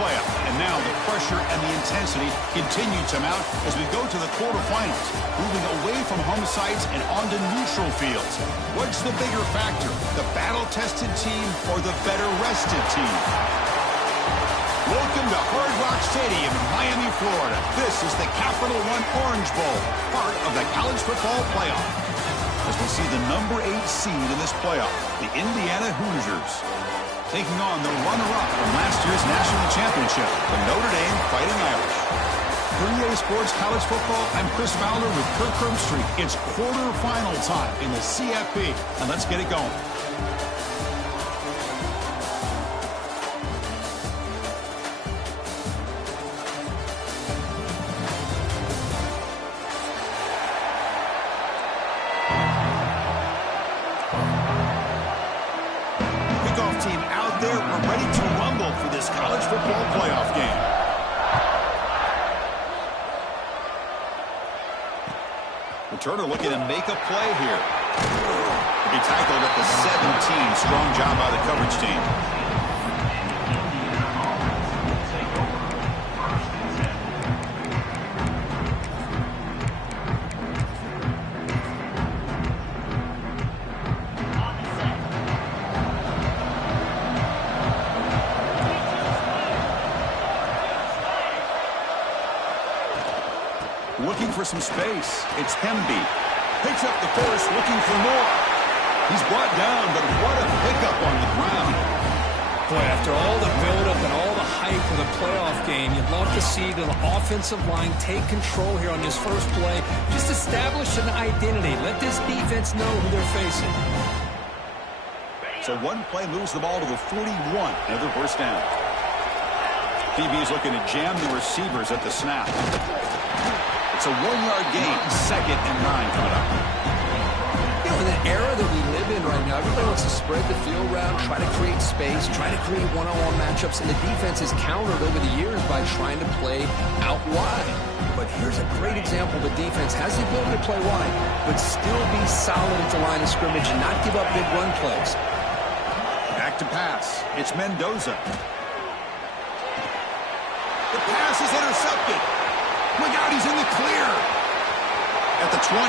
playoff. And now the pressure and the intensity continue to mount as we go to the quarterfinals, moving away from home sites and onto neutral fields. What's the bigger factor, the battle-tested team or the better-rested team? Welcome to Hard Rock Stadium in Miami, Florida. This is the Capital One Orange Bowl, part of the college football playoff. As we see the number 8 seed in this playoff, the Indiana Hoosiers, taking on the runner-up from last year's national championship, the Notre Dame Fighting Irish. For EA Sports College Football, I'm Chris Fowler with Kirk Herbstreit. It's quarterfinal time in the CFP, and let's get it going. Team out there, we're ready to rumble for this college football playoff game. Returner looking to make a play here. He'll be tackled at the 17. Strong job by the coverage team. Looking for some space. It's Hemby. Picks up the first, looking for more. He's brought down, but what a pickup on the ground. Boy, after all the buildup and all the hype of the playoff game, you'd love to see the offensive line take control here on this first play. Just establish an identity. Let this defense know who they're facing. So one play moves the ball to the 41. Another first down. DB is looking to jam the receivers at the snap. It's a 1-yard gain, 2nd and 9 coming up. You know, in the era that we live in right now, everybody wants to spread the field around, try to create space, try to create one-on-one matchups, and the defense has countered over the years by trying to play out wide. But here's a great example. The defense has the ability to play wide, but still be solid at the line of scrimmage and not give up big run plays. Back to pass. It's Mendoza. The pass is intercepted. Look out, he's in the clear. At the 20.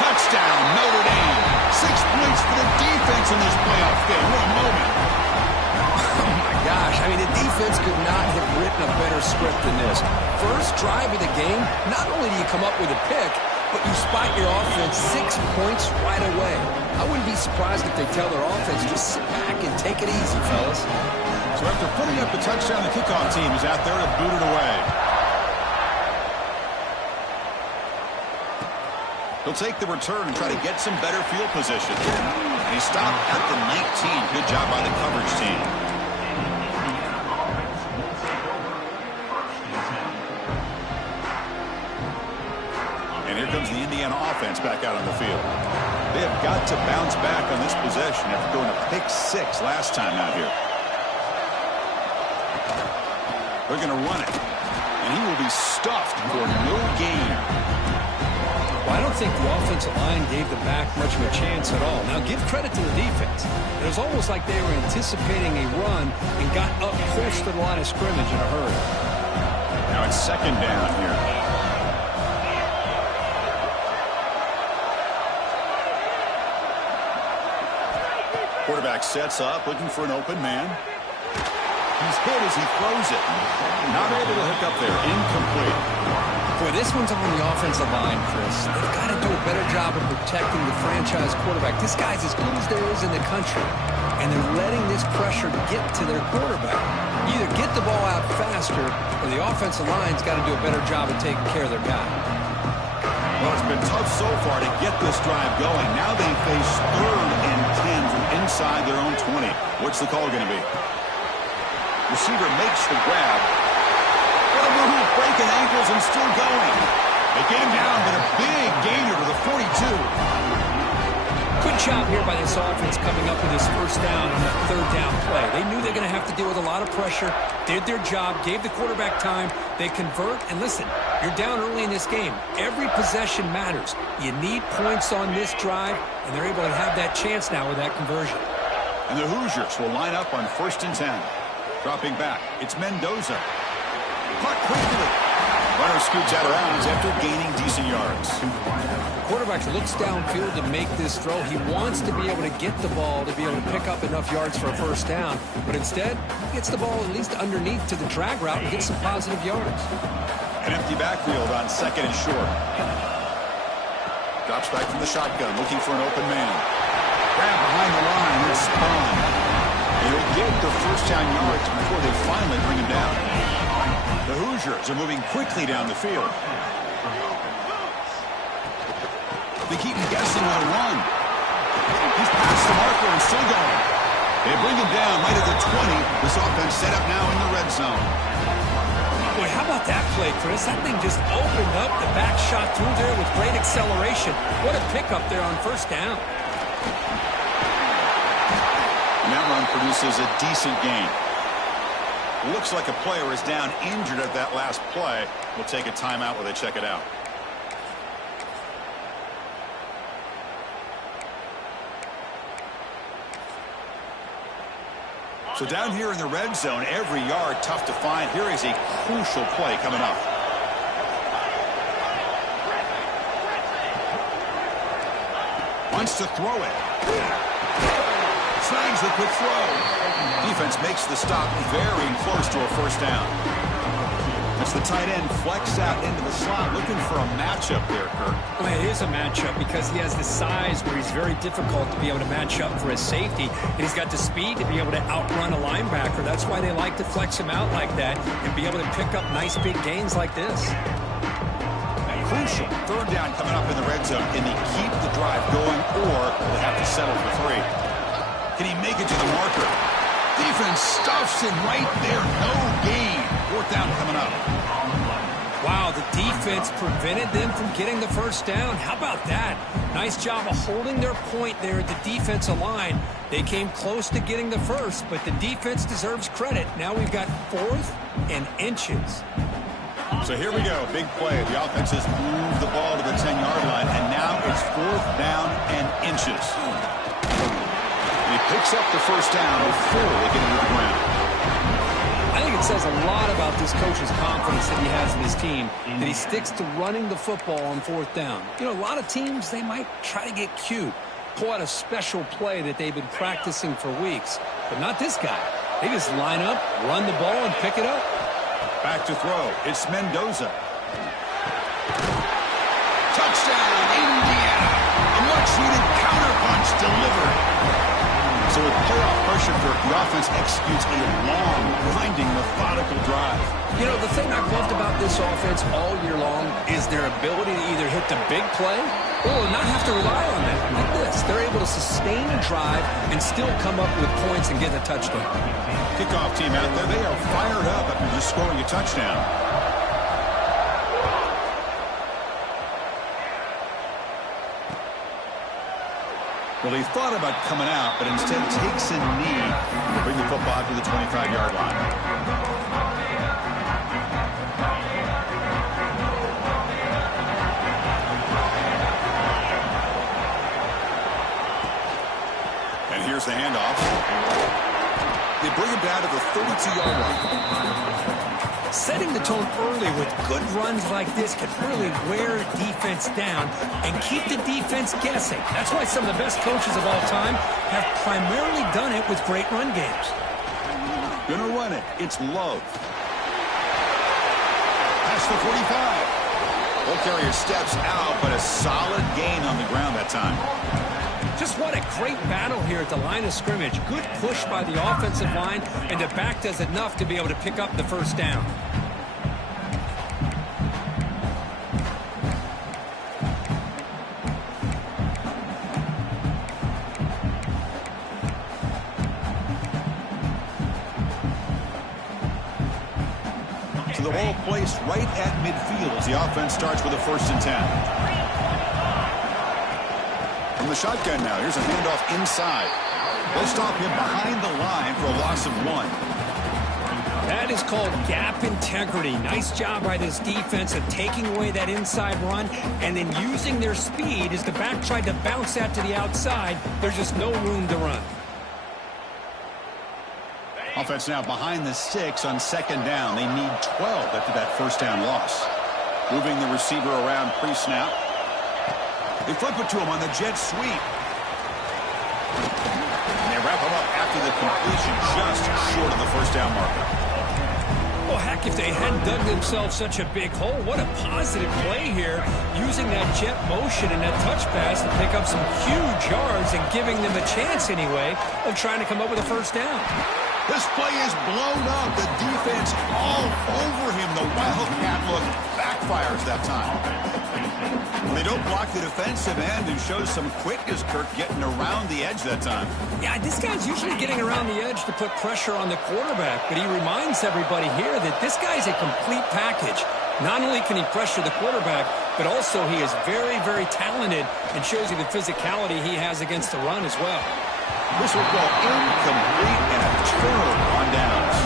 Touchdown, Notre Dame. 6 points for the defense in this playoff game. What a moment. Oh, my gosh. I mean, the defense could not have written a better script than this. First drive of the game, not only do you come up with a pick, but you spot your offense 6 points right away. I wouldn't be surprised if they tell their offense, just sit back and take it easy, fellas. So after putting up the touchdown, the kickoff team is out there to boot it away. He'll take the return and try to get some better field position. And he stopped at the 19. Good job by the coverage team. And here comes the Indiana offense back out on the field. They have got to bounce back on this possession after going a pick 6 last time out here. They're going to run it. And he will be stuffed for no gain. Well, I don't think the offensive line gave the back much of a chance at all. Now, give credit to the defense. It was almost like they were anticipating a run and got up close to the line of scrimmage in a hurry. Now it's 2nd down here. Quarterback sets up, looking for an open man. He's hit as he throws it. Not able to hook up there. Incomplete. Boy, this one's on the offensive line, Chris. They've got to do a better job of protecting the franchise quarterback. This guy's as good as there is in the country, and they're letting this pressure get to their quarterback. Either get the ball out faster, or the offensive line's got to do a better job of taking care of their guy. Well, it's been tough so far to get this drive going. Now they face 3rd and 10 from inside their own 20. What's the call going to be? Receiver makes the grab. What a move, breaking ankles and still going. They get him down, but a big gainer to the 42. Good job here by this offense coming up with his first down on that 3rd down play. They knew they're going to have to deal with a lot of pressure, did their job, gave the quarterback time. They convert, and listen, you're down early in this game. Every possession matters. You need points on this drive, and they're able to have that chance now with that conversion. And the Hoosiers will line up on 1st and 10. Dropping back, it's Mendoza. Caught quickly. Runner scoots out of bounds after gaining decent yards. The quarterback looks downfield to make this throw. He wants to be able to get the ball to be able to pick up enough yards for a first down. But instead, he gets the ball at least underneath to the drag route and gets some positive yards. An empty backfield on second and short. Drops back from the shotgun, looking for an open man. Grab behind the line, it's Spahn. They'll get the first down yards before they finally bring him down. The Hoosiers are moving quickly down the field. They keep him guessing with a run. He's past the marker and still going. They bring him down right at the 20. This offense set up now in the red zone. Boy, how about that play, Chris? That thing just opened up. The back shot through there with great acceleration. What a pickup there on first down. And that run produces a decent gain. Looks like a player is down injured at that last play. We'll take a timeout while they check it out. So down here in the red zone, every yard tough to find. Here is a crucial play coming up. Wants to throw it. Snags the quick throw. Defense makes the stop very close to a first down. That's the tight end flex out into the slot, looking for a matchup there, Kirk. Well, it is a matchup because he has the size where he's very difficult to be able to match up for his safety. And he's got the speed to be able to outrun a linebacker. That's why they like to flex him out like that and be able to pick up nice big gains like this. Crucial third down coming up in the red zone. Can they keep the drive going, or they have to settle for 3? Can he make it to the marker? Defense stuffs him right there. No gain. Fourth down coming up. Wow, the defense prevented them from getting the first down. How about that? Nice job of holding their point there at the defensive line. They came close to getting the first, but the defense deserves credit. Now we've got 4th and inches. So here we go. Big play. The offense has moved the ball to the 10-yard line, and now it's 4th down and inches. He picks up the first down before they get into the ground. I think it says a lot about this coach's confidence that he has in his team, that he sticks to running the football on 4th down. You know, a lot of teams, they might try to get cute, pull out a special play that they've been practicing for weeks. But not this guy. They just line up, run the ball, and pick it up. Back to throw. It's Mendoza. Touchdown, Indiana. A much-needed counterpunch delivered. So with playoff pressure, the offense executes a long, grinding, methodical drive. You know, the thing I've loved about this offense all year long is their ability to either hit the big play or not have to rely on that. Like this, they're able to sustain a drive and still come up with points and get a touchdown. Kickoff team out there, they are fired up after just scoring a touchdown. Well, he thought about coming out, but instead takes a knee to bring the football to the 25-yard line. And here's the handoff. They bring him down to the 32-yard line. Setting the tone early with good runs like this can really wear a defense down and keep the defense guessing. That's why some of the best coaches of all time have primarily done it with great run games. Gonna run it. It's Love. Past the 45. Ball carrier steps out, but a solid gain on the ground that time. Just what a great battle here at the line of scrimmage. Good push by the offensive line, and the back does enough to be able to pick up the first down. So the ball placed right at midfield as the offense starts with a 1st and 10. From the shotgun now, here's a handoff inside. They'll stop him behind the line for a loss of 1. That is called gap integrity. Nice job by this defense of taking away that inside run and then using their speed as the back tried to bounce that to the outside. There's just no room to run. Offense now behind the 6 on second down. They need 12 after that first down loss. Moving the receiver around pre-snap. They flip it to him on the jet sweep. And they wrap him up after the completion, just short of the first down marker. Well, heck, if they hadn't dug themselves such a big hole, what a positive play here, using that jet motion and that touch pass to pick up some huge yards and giving them a chance anyway of trying to come up with a first down. This play is blown up. The defense all over him. The Wildcat look backfires that time. They don't block the defensive end, who shows some quickness, Kirk, getting around the edge that time. Yeah, this guy's usually getting around the edge to put pressure on the quarterback, but he reminds everybody here that this guy's a complete package. Not only can he pressure the quarterback, but also he is very, very talented and shows you the physicality he has against the run as well. This will go incomplete and a turnover on downs.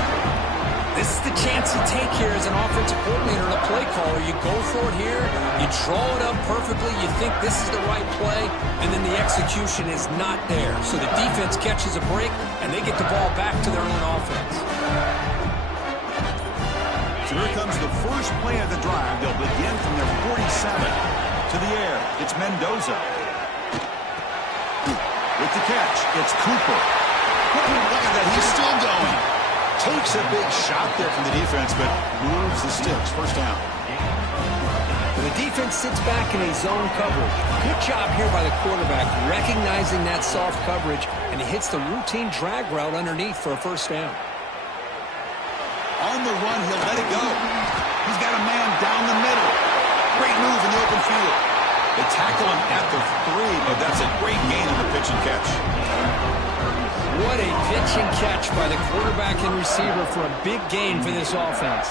This is the chance you take here as an offensive coordinator and a play caller. You go for it here, you draw it up perfectly, you think this is the right play, and then the execution is not there. So the defense catches a break, and they get the ball back to their own offense. So here comes the first play of the drive. They'll begin from their 47. To the air, it's Mendoza. With the catch, it's Cooper. Look at that, he's still going. Takes a big shot there from the defense, but moves the sticks. First down. The defense sits back in a zone coverage. Good job here by the quarterback, recognizing that soft coverage, and he hits the routine drag route underneath for a first down. On the run, he'll let it go. He's got a man down the middle. Great move in the open field. They tackle him at the 3, but that's a great gain in the pitch and catch. What a pitch and catch by the quarterback and receiver for a big gain for this offense.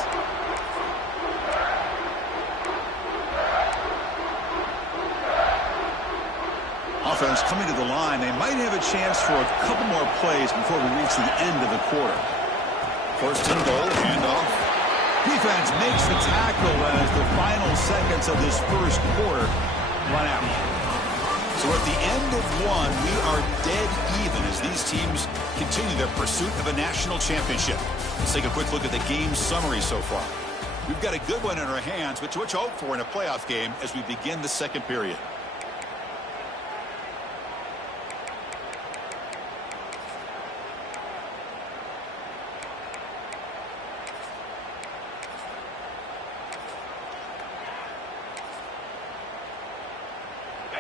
Offense coming to the line. They might have a chance for a couple more plays before we reach the end of the quarter. First and goal, handoff. Defense makes the tackle as the final seconds of this first quarter run out. So at the end of one, we are dead even as these teams continue their pursuit of a national championship. Let's take a quick look at the game summary so far. We've got a good one in our hands, but what you hope for in a playoff game as we begin the second period.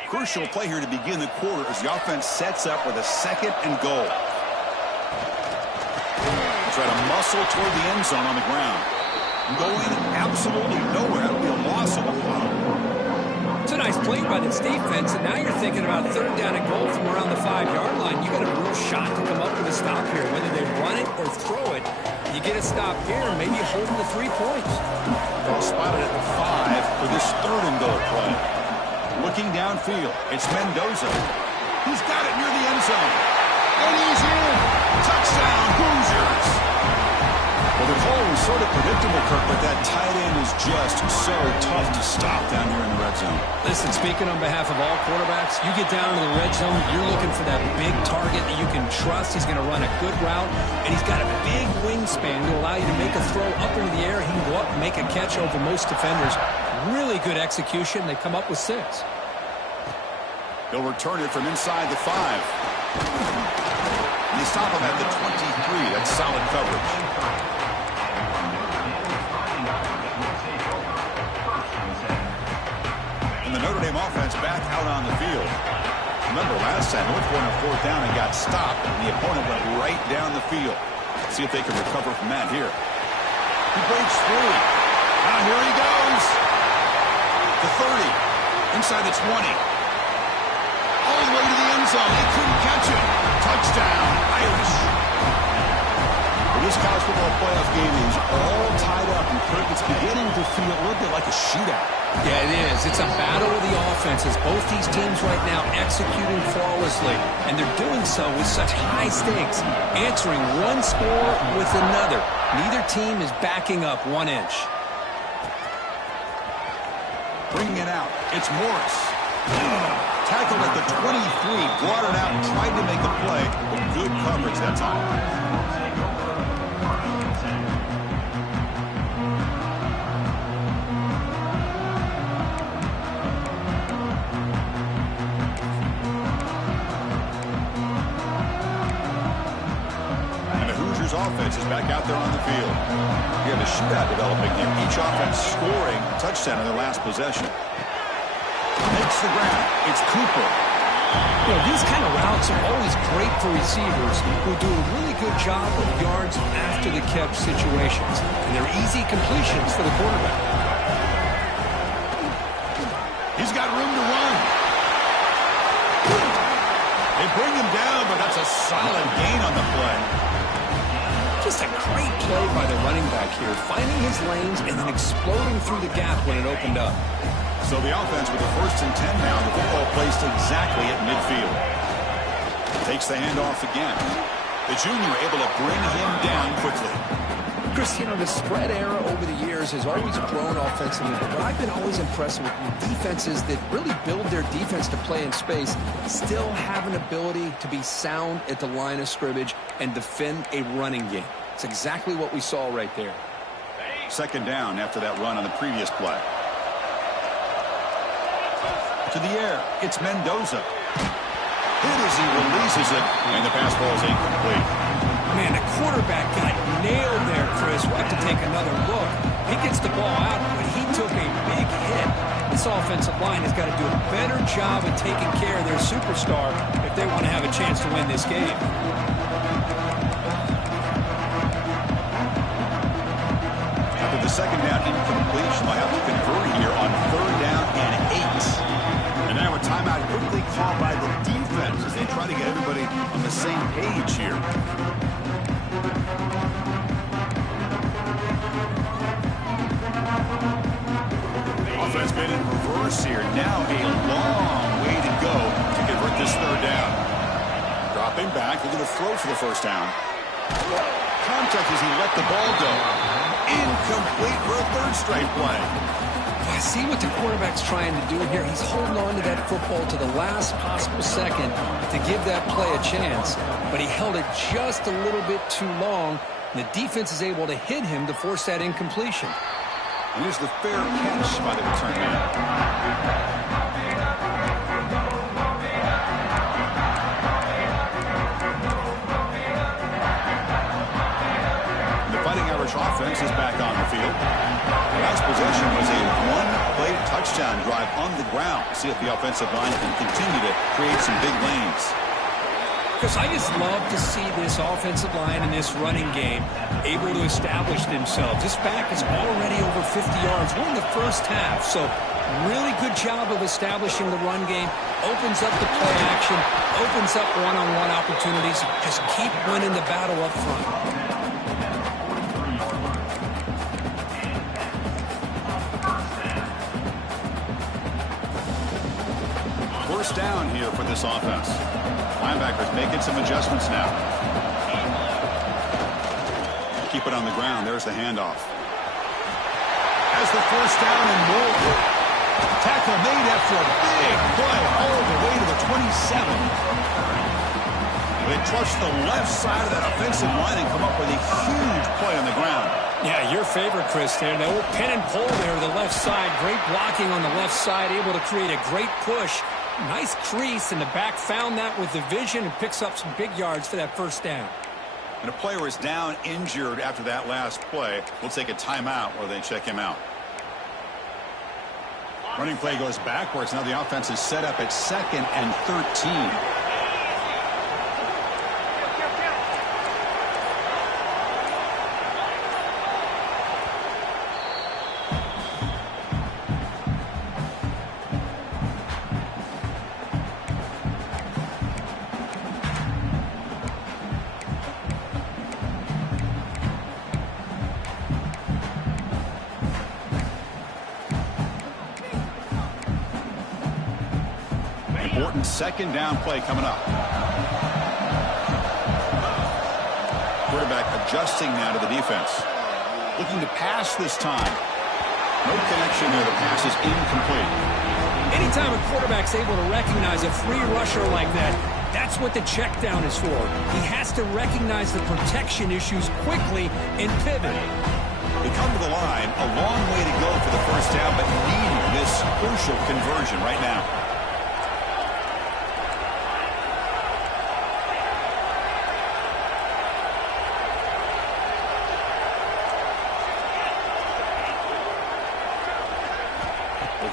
Crucial play here to begin the quarter as the offense sets up with a second and goal. Try to muscle toward the end zone on the ground. Going absolutely nowhere. That'll be a loss of a lot. It's a nice play by this defense, and now you're thinking about third down and goal from around the 5-yard line. You got a real shot to come up with a stop here. Whether they run it or throw it, you get a stop here, maybe holding the 3 points. Ball spotted at the 5 for this third and goal play. Looking downfield, it's Mendoza. He's got it near the end zone. And he's in. Touchdown, Hoosiers. Well, the call was sort of predictable, Kirk, but that tight end is just so tough to stop down here in the red zone. Listen, speaking on behalf of all quarterbacks, you get down to the red zone, you're looking for that big target that you can trust. He's going to run a good route, and he's got a big wingspan to allow you to make a throw up into the air. He can go up and make a catch over most defenders. Really good execution. They come up with 6. They'll return it from inside the 5. And they stop him at the 23. That's solid coverage. And the Notre Dame offense back out on the field. Remember last time, North won a 4th down and got stopped, and the opponent went right down the field. See if they can recover from that here. He breaks free. Now here he goes. The 30. Inside the 20. All the way to the end zone. They couldn't catch him. Touchdown, Irish. Well, this college football playoff game is all tied up, and Kirk, it's beginning to feel a little bit like a shootout. Yeah, it is. It's a battle of the offenses. Both these teams right now executing flawlessly, and they're doing so with such high stakes, answering one score with another. Neither team is backing up 1 inch. Bringing it out. It's Morris. Tackled at the 23, brought it out and tried to make a play, but good coverage that time. offense is back out there on the field. We have a shootout developing here. Each offense scoring a touchdown in their last possession. Makes the ground. It's Cooper. You know, these kind of routes are always great for receivers who do a really good job of yards after the catch situations. And they're easy completions for the quarterback. He's got room to run. They bring him down, but that's a solid gain on the play. Just a great play by the running back here, finding his lanes and then exploding through the gap when it opened up. So the offense with the 1st and 10 now, the football placed exactly at midfield. Takes the handoff again. The junior able to bring him down quickly. Chris, you know, the spread era over the years has always grown offensively, but what I've been always impressed with defenses that really build their defense to play in space still have an ability to be sound at the line of scrimmage and defend a running game. It's exactly what we saw right there. 2nd down after that run on the previous play. To the air, it's Mendoza. Hit as he releases it, and the pass ball is incomplete. Man, the quarterback got nailed there, Chris. We'll have to take another look. He gets the ball out, but he took a big hit. This offensive line has got to do a better job of taking care of their superstar if they want to have a chance to win this game. After the 2nd down incompletion, they'll have to convert here on 3rd down and 8. And now a timeout quickly called by the defense as they try to get everybody on the same page here. Offense been in reverse here. Now a long way to go to convert this 3rd down. Dropping back, looking to throw for the 1st down. Contact as he let the ball go. Incomplete for a 3rd straight play. I see what the quarterback's trying to do here. He's holding on to that football to the last possible second to give that play a chance, but he held it just a little bit too long, and the defense is able to hit him to force that incompletion. Here's the fair catch by the return man. Offense is back on the field. Last possession was a 1-play touchdown drive on the ground. See if the offensive line can continue to create some big lanes. Because I just love to see this offensive line and this running game able to establish themselves. This back is already over 50 yards. We're in the 1st half, so really good job of establishing the run game. Opens up the play action, opens up one-on-one opportunities. Just keep winning the battle up front. 1st down here for this offense. Linebackers making some adjustments now. Keep it on the ground. There's the handoff. Has the 1st down and more. Tackle made after a big play all the way to the 27. They trust the left side of that offensive line and come up with a huge play on the ground. Yeah, your favorite, Chris, there. The old pin and pull there, the left side. Great blocking on the left side, able to create a great push. Nice crease, and the back found that with the vision and picks up some big yards for that 1st down. And a player is down injured after that last play. We'll take a timeout while they check him out. Running play goes backwards. Now the offense is set up at 2nd and 13. Important 2nd down play coming up. Quarterback adjusting now to the defense. Looking to pass this time. No connection there. The pass is incomplete. Anytime a quarterback's able to recognize a free rusher like that, that's what the check down is for. He has to recognize the protection issues quickly and pivot. They come to the line. A long way to go for the 1st down, but needing this crucial conversion right now.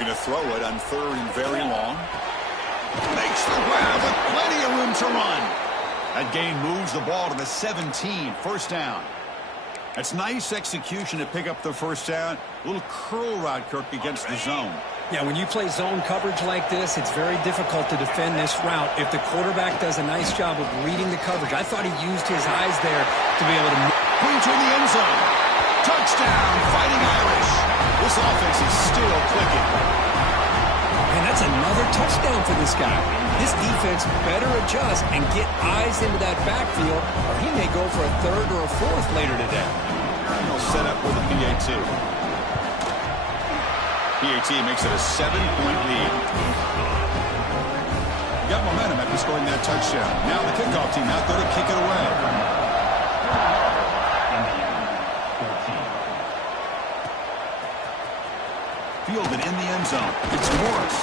Looking to throw it on 3rd and very long. Makes the grab with plenty of room to run. That gain moves the ball to the 17, first down. That's nice execution to pick up the first down. A little curl route, Kirk, against the zone. Yeah, when you play zone coverage like this, it's very difficult to defend this route if the quarterback does a nice job of reading the coverage. I thought he used his eyes there to be able to move. Pointer in the end zone. Touchdown, Fighting Irish. This offense is still clicking. And that's another touchdown for this guy. This defense better adjust and get eyes into that backfield, or he may go for a 3rd or a 4th later today. And he'll set up with a PAT. PAT makes it a 7-point lead. Got momentum after scoring that touchdown. Now the kickoff team out there to kick it away. Fielded in the end zone. It's Morris.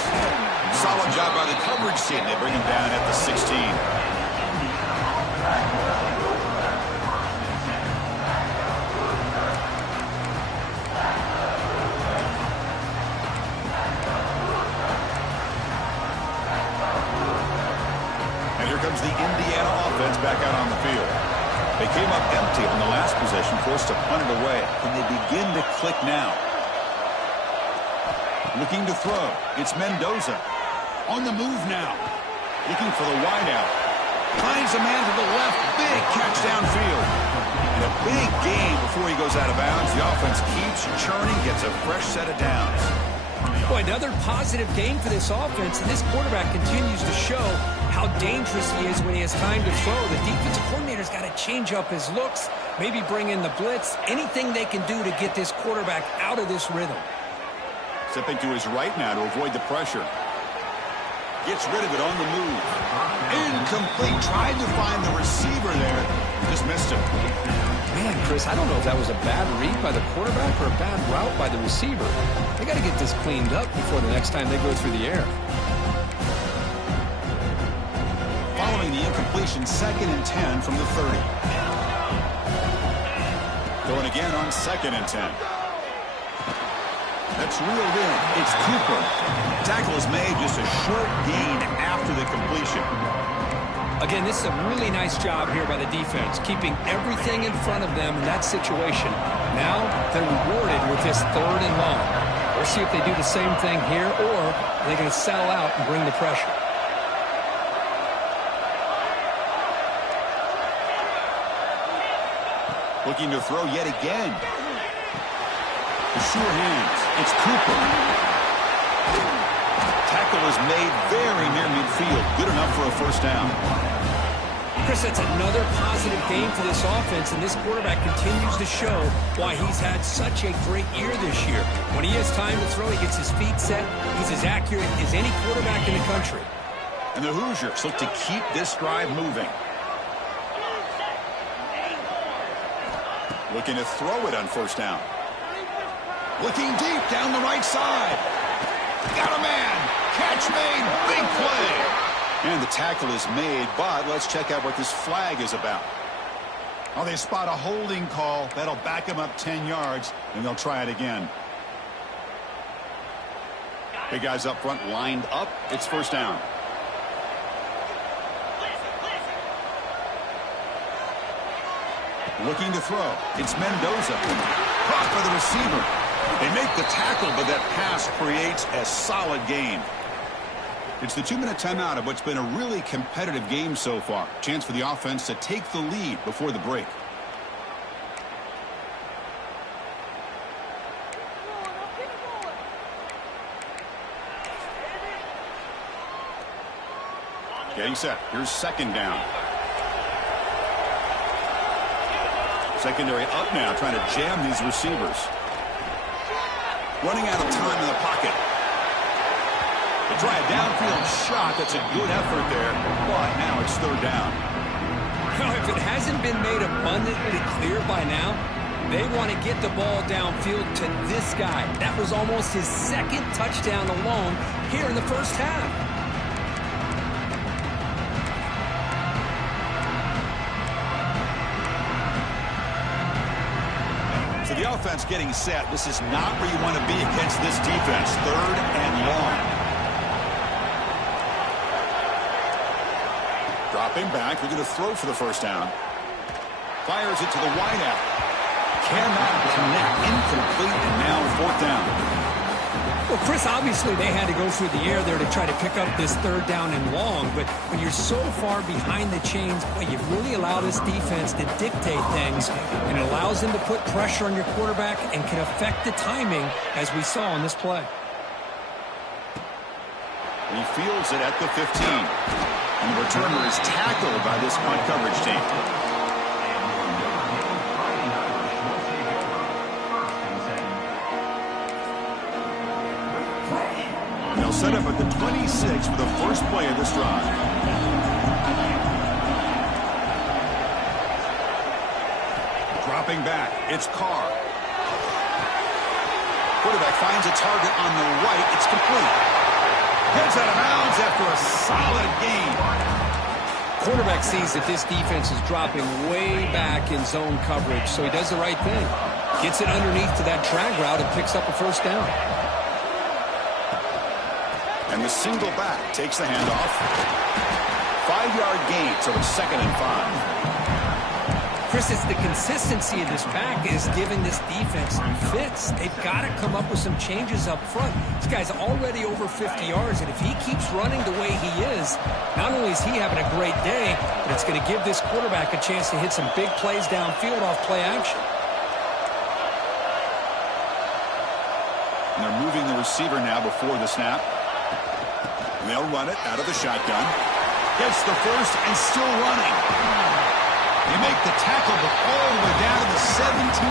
Solid job by the coverage team. They bring him down at the 16. And here comes the Indiana offense back out on the field. They came up empty on the last possession, forced to punt it away. And they begin to click now. Looking to throw. It's Mendoza. On the move now. Looking for the wideout. Finds a man to the left. Big catch downfield. And a big gain before he goes out of bounds. The offense keeps churning, gets a fresh set of downs. Boy, another positive game for this offense, and this quarterback continues to show how dangerous he is when he has time to throw. The defensive coordinator's got to change up his looks, maybe bring in the blitz, anything they can do to get this quarterback out of this rhythm. Stepping to his right now to avoid the pressure. Gets rid of it on the move. Incomplete. Tried to find the receiver there. Just missed him. Man, Chris, I don't know if that was a bad read by the quarterback or a bad route by the receiver. They got to get this cleaned up before the next time they go through the air. Following the incompletion, 2nd and 10 from the 30. Going again on 2nd and 10. That's reeled in. It's Cooper. Tackle is made, just a short gain after the completion. Again, this is a really nice job here by the defense, keeping everything in front of them in that situation. Now they're rewarded with this 3rd and long. We'll see if they do the same thing here, or they're going to sell out and bring the pressure. Looking to throw yet again. The sure hands. It's Cooper. Tackle is made very near midfield. Good enough for a first down. Chris, that's another positive game for this offense, and this quarterback continues to show why he's had such a great year this year. When he has time to throw, he gets his feet set. He's as accurate as any quarterback in the country. And the Hoosiers look to keep this drive moving. Looking to throw it on first down. Looking deep down the right side. Got a man. Catch made. Big play. And the tackle is made, but let's check out what this flag is about. Oh, they spot a holding call. That'll back them up 10 yards, and they'll try it again. Big guys up front lined up. It's first down. Looking to throw. It's Mendoza. Caught by the receiver. They make the tackle, but that pass creates a solid gain. It's the 2-minute timeout of what's been a really competitive game so far. Chance for the offense to take the lead before the break. Getting set. Here's second down. Secondary up now, trying to jam these receivers. Running out of time in the pocket. They try a downfield shot. That's a good effort there, but now it's third down. Now, if it hasn't been made abundantly clear by now, they want to get the ball downfield to this guy. That was almost his 2nd touchdown alone here in the first half. So the offense getting set. This is not where you want to be against this defense. 3rd and long. Dropping back. They're going to throw for the first down. Fires it to the wideout. Cannot connect. Incomplete. And now 4th down. Well, Chris, obviously they had to go through the air there to try to pick up this 3rd down and long, but when you're so far behind the chains, boy, you really allow this defense to dictate things, and it allows them to put pressure on your quarterback and can affect the timing, as we saw on this play. He fields it at the 15. And the returner is tackled by this punt coverage team. They'll set up at the 26 for the first play of this drive. Dropping back, it's Carr. Quarterback finds a target on the right. It's complete. Heads out of bounds after a solid gain. Quarterback sees that this defense is dropping way back in zone coverage, so he does the right thing. Gets it underneath to that drag route and picks up a first down. And the single back takes the handoff. 5-yard gain, so it's 2nd and 5. Chris, it's the consistency of this pack is giving this defense fits. They've got to come up with some changes up front. This guy's already over 50 yards, and if he keeps running the way he is, not only is he having a great day, but it's going to give this quarterback a chance to hit some big plays downfield off play action. And they're moving the receiver now before the snap. And they'll run it out of the shotgun. Gets the first and still running. They make the tackle, but all the way down to the 17.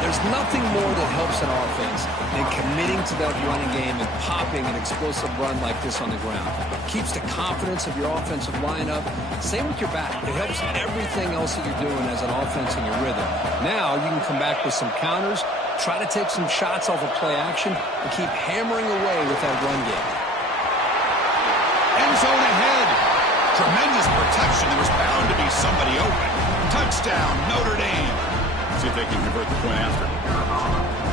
There's nothing more that helps an offense than committing to that running game and popping an explosive run like this on the ground. Keeps the confidence of your offensive line up. Same with your back. It helps everything else that you're doing as an offense in your rhythm. Now you can come back with some counters, try to take some shots off of play action, and keep hammering away with that run game. End zone ahead. Tremendous protection. There was bound to be somebody open. Touchdown, Notre Dame. See if they can convert the point after.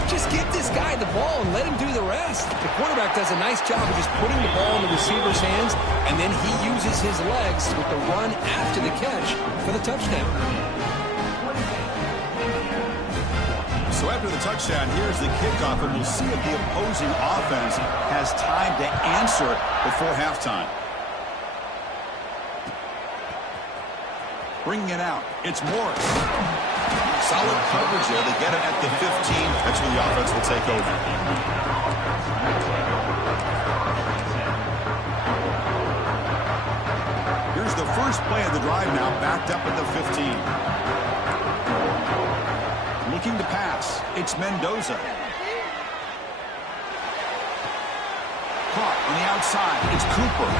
Just get this guy the ball and let him do the rest. The quarterback does a nice job of just putting the ball in the receiver's hands, and then he uses his legs with the run after the catch for the touchdown. So after the touchdown, here's the kickoff, and we'll see if the opposing offense has time to answer before halftime. Bringing it out, it's Morris. Solid coverage there. They get it at the 15. That's where the offense will take over. Here's the first play of the drive now, backed up at the 15. Looking to pass. It's Mendoza. Caught on the outside. It's Cooper.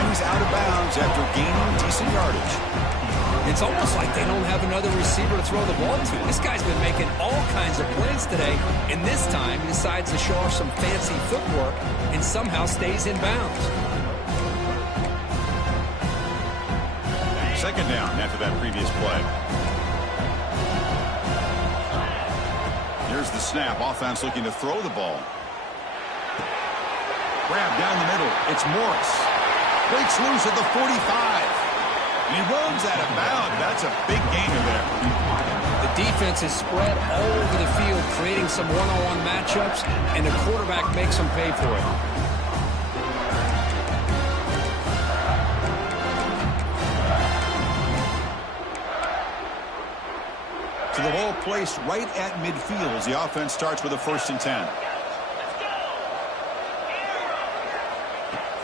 And he's out of bounds after gaining decent yardage. It's almost like they don't have another receiver to throw the ball to. This guy's been making all kinds of plays today, and this time he decides to show off some fancy footwork and somehow stays in bounds. 2nd down after that previous play. Here's the snap. Offense looking to throw the ball. Grab down the middle. It's Morris. Breaks loose at the 45. And he runs out of bounds. That's a big gainer there. The defense is spread all over the field, creating some one-on-one matchups, and the quarterback makes them pay for it. To the ball placed right at midfield as the offense starts with a 1st and 10.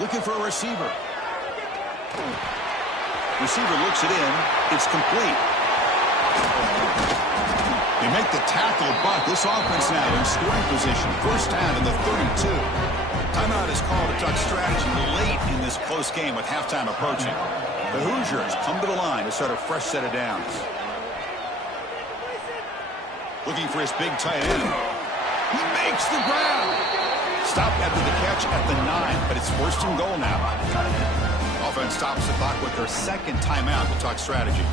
Looking for a receiver. Receiver looks it in. It's complete. They make the tackle, but this offense now in scoring position. First down in the 32. Timeout is called to talk strategy late in this close game with halftime approaching. The Hoosiers come to the line to start a fresh set of downs. Looking for his big tight end. He makes the grab. Stopped after the catch at the 9, but it's 1st and goal now. Offense stops the clock with their 2nd timeout to talk strategy.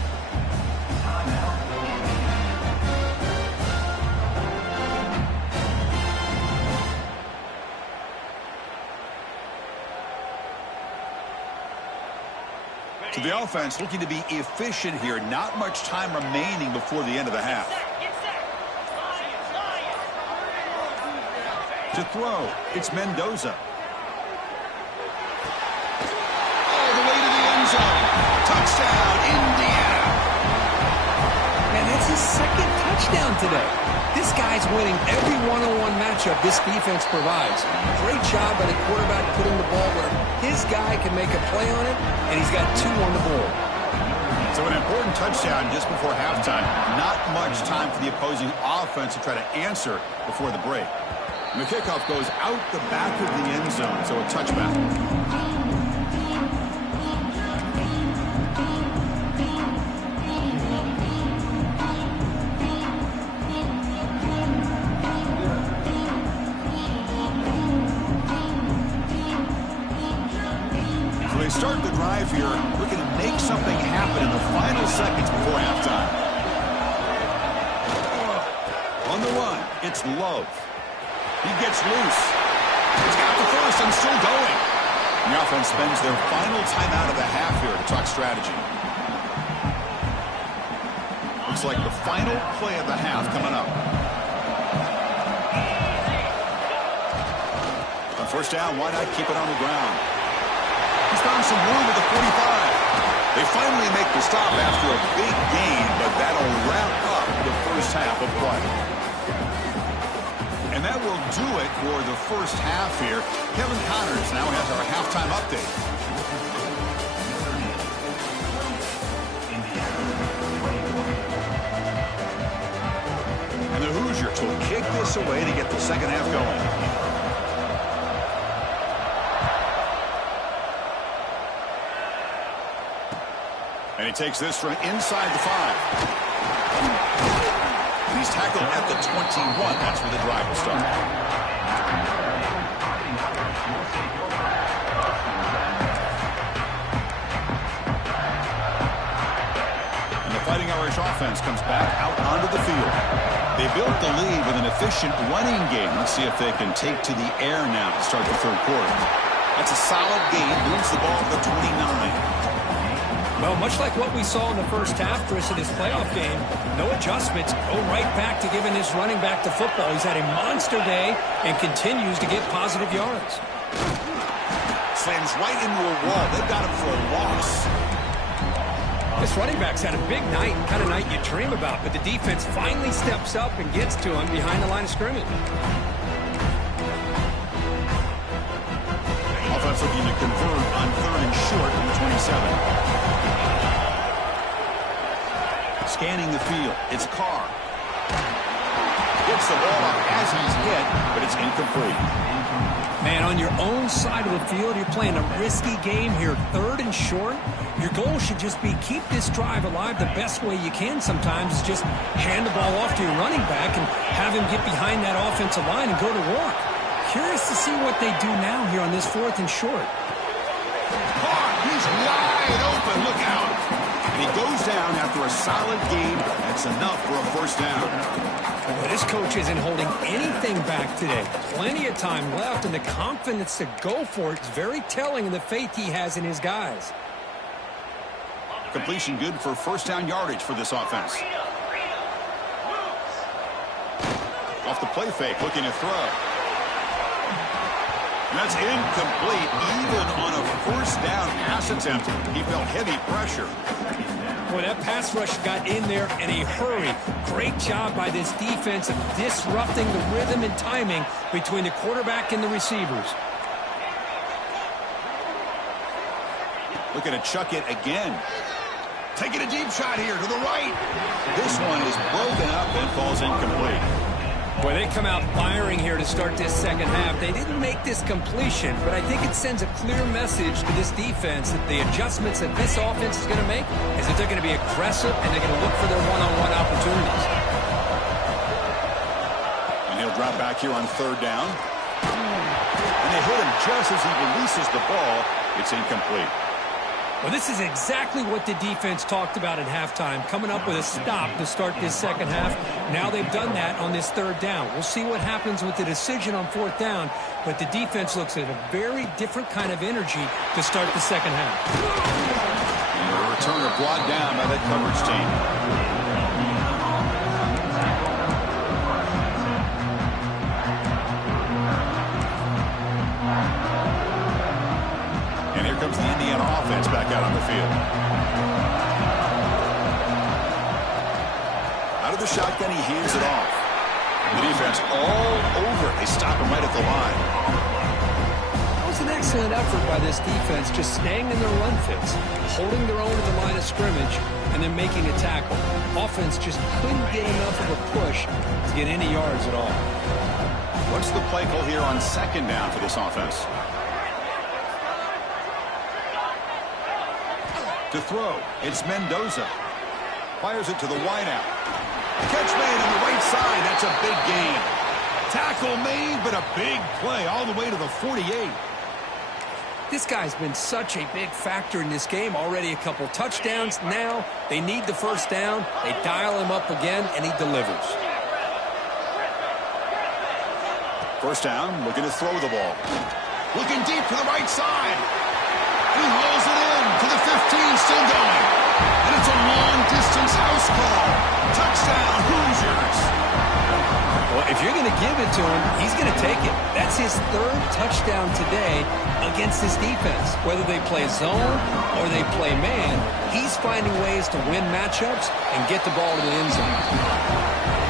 So the offense looking to be efficient here. Not much time remaining before the end of the half. To throw, it's Mendoza. All the way to the end zone. Touchdown, Indiana. And that's his second touchdown today. This guy's winning every one-on-one matchup this defense provides. Great job by the quarterback putting the ball where his guy can make a play on it, and he's got 2 on the board. So an important touchdown just before halftime. Not much time for the opposing offense to try to answer before the break. And the kickoff goes out the back of the end zone, so a touchback. They start the drive here, looking to make something happen in the final seconds before halftime. On the run, it's Love. He gets loose. He's got the first and still going. And the offense spends their final timeout of the half here to talk strategy. Looks like the final play of the half coming up. On first down, why not keep it on the ground? He's found some room at the 45. They finally make the stop after a big gain, but that'll wrap up the first half of play. And that will do it for the first half here. Kevin Connors now has our halftime update. And the Hoosiers will kick this away to get the second half going. And he takes this from inside the 5. He's tackled at the 21. That's where the drive will start. And the Fighting Irish offense comes back out onto the field. They built the lead with an efficient running game. Let's see if they can take to the air now to start the third quarter. That's a solid gain. Moves the ball to the 29. Well, much like what we saw in the first half, Chris, in this playoff game, no adjustments. Go right back to giving his running back the football. He's had a monster day and continues to get positive yards. Slams right into a wall. They've got him for a loss. This running back's had a big night, kind of night you dream about, but the defense finally steps up and gets to him behind the line of scrimmage. Offense looking to convert on 3rd and short from the 27. Scanning the field, it's Carr. Gets the ball up as he's hit, but it's incomplete. Man, on your own side of the field, you're playing a risky game here. 3rd and short. Your goal should just be keep this drive alive the best way you can sometimes is just hand the ball off to your running back and have him get behind that offensive line and go to work. Curious to see what they do now here on this 4th and short. Carr, he's wide open. Look out. And he goes down after a solid game. That's enough for a first down. Well, this coach isn't holding anything back today. Plenty of time left, and the confidence to go for it is very telling in the faith he has in his guys. Completion good for first down yardage for this offense. Off the play fake, looking to throw. And that's incomplete. Even on a first down pass attempt, he felt heavy pressure. Boy, that pass rush got in there in a hurry. Great job by this defense of disrupting the rhythm and timing between the quarterback and the receivers. Looking to chuck it again. Taking a deep shot here to the right. This one is broken up and falls incomplete. Boy, they come out firing here to start this second half. They didn't make this completion, but I think it sends a clear message to this defense that the adjustments that this offense is going to make is that they're going to be aggressive and they're going to look for their one-on-one opportunities. And he'll drop back here on 3rd down. And they hit him just as he releases the ball. It's incomplete. Well, this is exactly what the defense talked about at halftime, coming up with a stop to start this second half. Now they've done that on this 3rd down. We'll see what happens with the decision on 4th down, but the defense looks at a very different kind of energy to start the second half. And returner brought down by that coverage team. And here comes the Indiana offense back out on the field. Out of the shotgun, he heaves it off. The defense all over it. They stop him right at the line. That was an excellent effort by this defense, just staying in their run fits, holding their own at the line of scrimmage, and then making a tackle. Offense just couldn't get enough of a push to get any yards at all. What's the play call here on second down for this offense? To throw, it's Mendoza. Fires it to the wideout. Catch made on the right side. That's a big gain. Tackle made, but a big play all the way to the 48. This guy's been such a big factor in this game. Already a couple touchdowns. Now they need the first down. They dial him up again, and he delivers. First down, looking to throw the ball. Looking deep to the right side. He hauls it in to the 15, still going. And it's a long-distance house call. Touchdown, Hoosiers. Well, if you're going to give it to him, he's going to take it. That's his third touchdown today against this defense. Whether they play zone or they play man, he's finding ways to win matchups and get the ball to the end zone.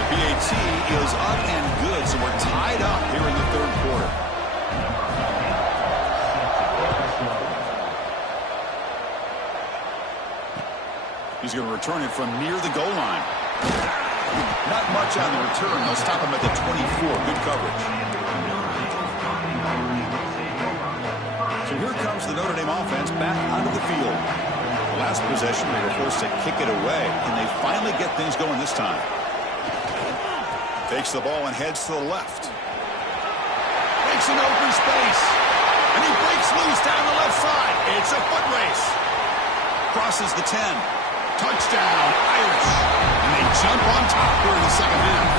The PAT is up and good, so we're tied up here in the third quarter. He's going to return it from near the goal line. Not much on the return. They'll stop him at the 24. Good coverage. So here comes the Notre Dame offense back onto the field. The last possession, they were forced to kick it away. Can they finally get things going this time? Takes the ball and heads to the left. Makes an open space. And he breaks loose down the left side. It's a foot race. Crosses the 10. Touchdown, Irish. And they jump on top here in the second half.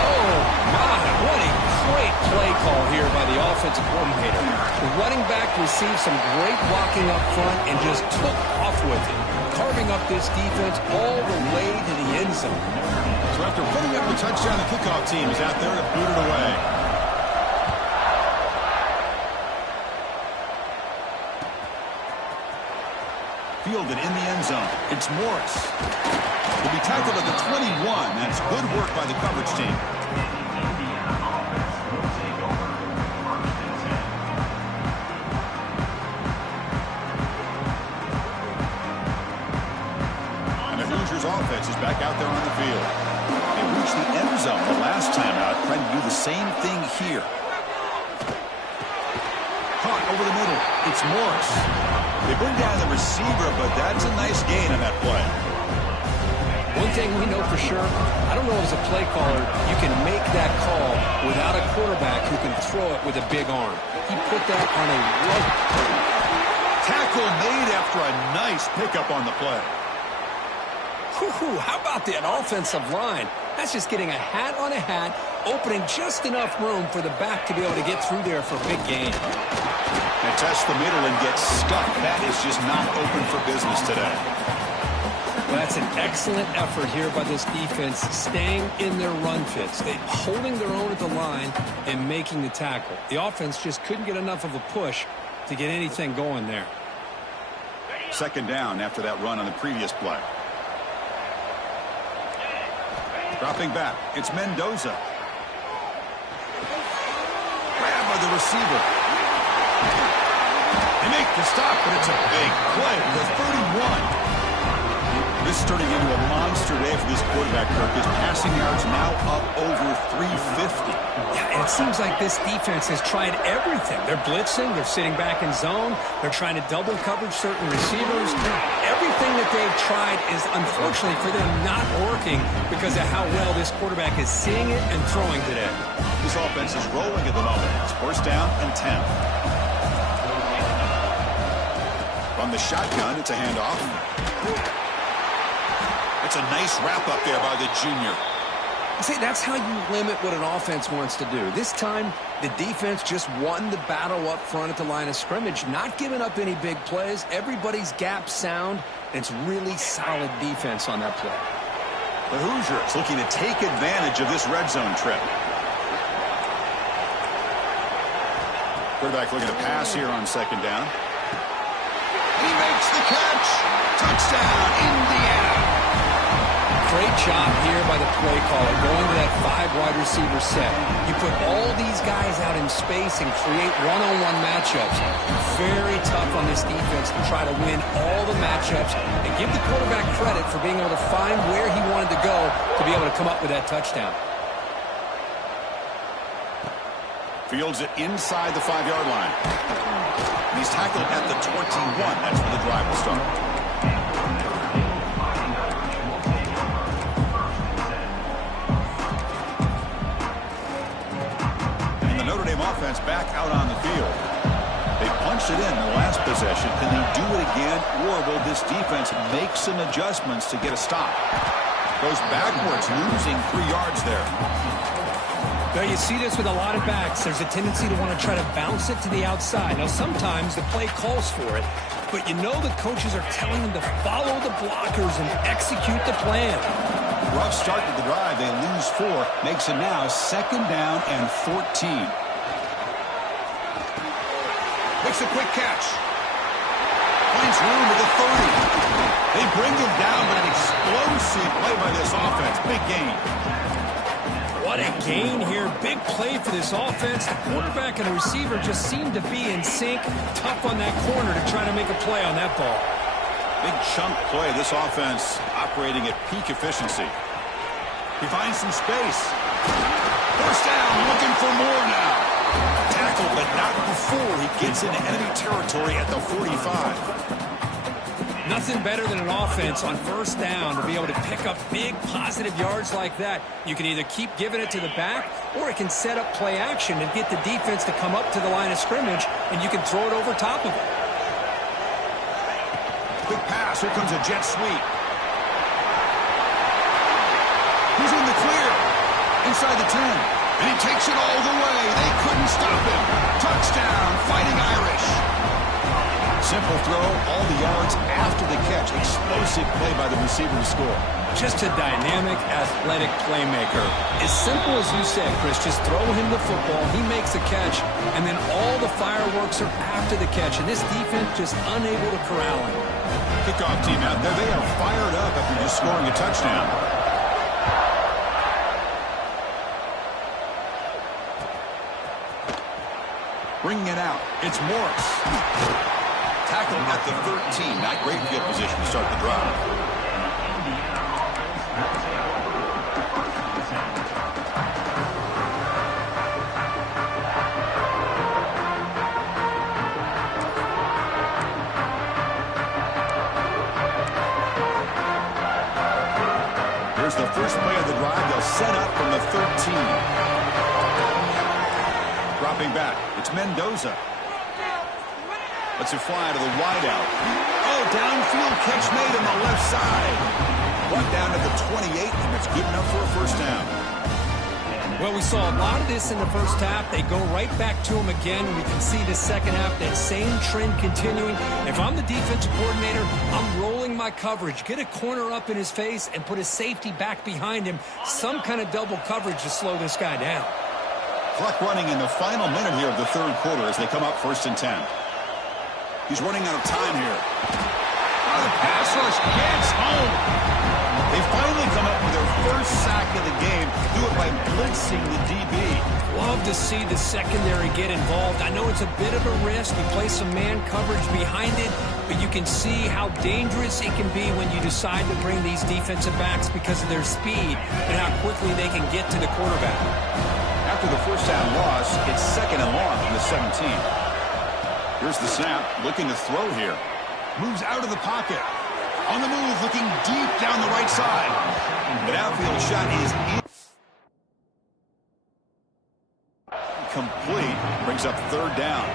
Oh, my. What a great play call here by the offensive coordinator. The running back received some great blocking up front and just took off with it, carving up this defense all the way to the end zone. So after putting up the touchdown, the kickoff team is out there to boot it away. Fielded in the end zone. It's Morris. He'll be tackled at the 21. That's good work by the coverage team. And the Hoosiers offense is back out there on the field. They reached the end zone the last time out, trying to do the same thing here. Caught over the middle. It's Morris. They bring down the receiver, but that's a nice gain on that play. One thing we know for sure, I don't know as a play caller, you can make that call without a quarterback who can throw it with a big arm. He put that on a rope. Tackle made after a nice pickup on the play. Whew, how about that offensive line? That's just getting a hat on a hat, opening just enough room for the back to be able to get through there for a big gain. They test the middle and get stuck. That is just not open for business today. Well, that's an excellent effort here by this defense, staying in their run fits. They holding their own at the line and making the tackle. The offense just couldn't get enough of a push to get anything going there. Second down after that run on the previous play. Dropping back, it's Mendoza. Grabbed by the receiver. They make the stop, but it's a big play. The 31. This is turning into a monster day for this quarterback, Kirk. His passing yards now up over 350. Yeah, and it seems like this defense has tried everything. They're blitzing. They're sitting back in zone. They're trying to double coverage certain receivers. Everything that they've tried is, unfortunately for them, not working because of how well this quarterback is seeing it and throwing today. This offense is rolling at the moment. It's first down and 10. From the shotgun, it's a handoff. It's a nice wrap-up there by the junior. See, that's how you limit what an offense wants to do. This time, The defense just won the battle up front at the line of scrimmage, not giving up any big plays. Everybody's gap sound, and it's really solid defense on that play. The Hoosiers looking to take advantage of this red zone trip. Quarterback looking to pass here on second down. He makes the catch. Touchdown, Indiana. Great job here by the play caller, going to that 5 wide receiver set. You put all these guys out in space and create one-on-one matchups. Very tough on this defense to try to win all the matchups and give the quarterback credit for being able to find where he wanted to go to be able to come up with that touchdown. Fields it inside the 5-yard line. And he's tackled at the 21. That's where the drive will start. And the Notre Dame offense back out on the field. They punched it in the last possession. Can they do it again, or will this defense make some adjustments to get a stop? Goes backwards, losing 3 yards there. Well, you see this with a lot of backs. There's a tendency to want to try to bounce it to the outside. Now, sometimes the play calls for it, but you know the coaches are telling them to follow the blockers and execute the plan. Rough start to the drive. They lose 4. Makes it now 2nd down and 14. Makes a quick catch. Finds room at the 30. They bring him down, but an explosive play by this offense. Big gain. What a gain here. Big play for this offense. The quarterback and the receiver just seem to be in sync. Tough on that corner to try to make a play on that ball. Big chunk play. This offense operating at peak efficiency. He finds some space. First down, looking for more now. Tackle, but not before he gets into enemy territory at the 45. Nothing better than an offense on first down to be able to pick up big positive yards like that. You can either keep giving it to the back, or it can set up play action and get the defense to come up to the line of scrimmage, and you can throw it over top of it. Quick pass. Here comes a jet sweep. He's in the clear. Inside the 10. And he takes it all the way. They couldn't stop him. Touchdown, Fighting Irish. Simple throw, all the yards after the catch. Explosive play by the receiver to score. Just a dynamic, athletic playmaker. As simple as you said, Chris, just throw him the football, he makes a catch, and then all the fireworks are after the catch, and this defense just unable to corral him. Kickoff team out there. They are fired up after just scoring a touchdown. Bringing it out. It's Morris. Tackled at the 13. Not great field position to start the drive. Here's the first play of the drive. They'll set up from the 13. Dropping back. It's Mendoza. Lets it fly to the wideout. Oh, downfield catch made on the left side. Brought down to the 28, and it's good enough for a first down. Well, we saw a lot of this in the first half. They go right back to him again. We can see the second half, that same trend continuing. If I'm the defensive coordinator, I'm rolling my coverage. Get a corner up in his face and put a safety back behind him. Some kind of double coverage to slow this guy down. Clock running in the final minute here of the third quarter as they come up 1st and 10. He's running out of time here. Oh, the pass rush gets home. They finally come up with their first sack of the game. Do it by blitzing the DB. Love to see the secondary get involved. I know it's a bit of a risk. You play some man coverage behind it, but you can see how dangerous it can be when you decide to bring these defensive backs because of their speed and how quickly they can get to the quarterback. After the first down loss, it's 2nd and long from the 17. Here's the snap, looking to throw here. Moves out of the pocket. On the move, looking deep down the right side. But outfield shot is incomplete. Brings up 3rd down.